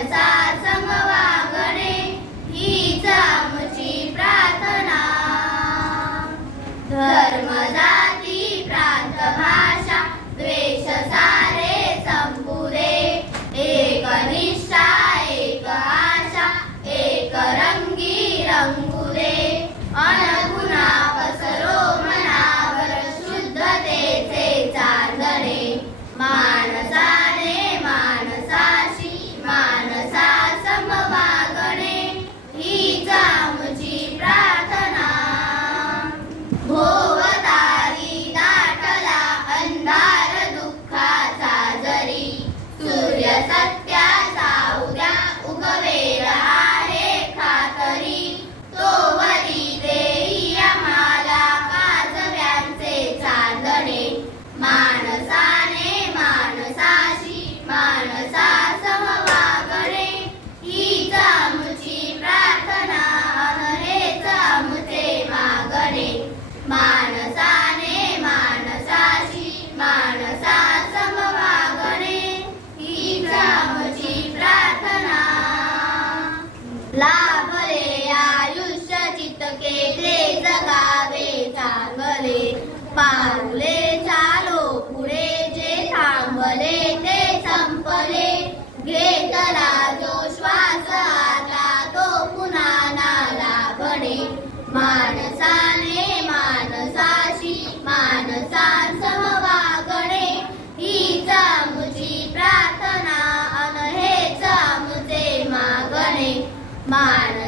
儿子 empezar पाऊले चालो पुढे जे थांबले ते संपले. घेतला जो श्वास आता तो पुन्हा नाला लाभणे माणसाने माणसाशी माणसा समवागणे हीच आमची प्रार्थना अन हेच आमचे मागणे. मान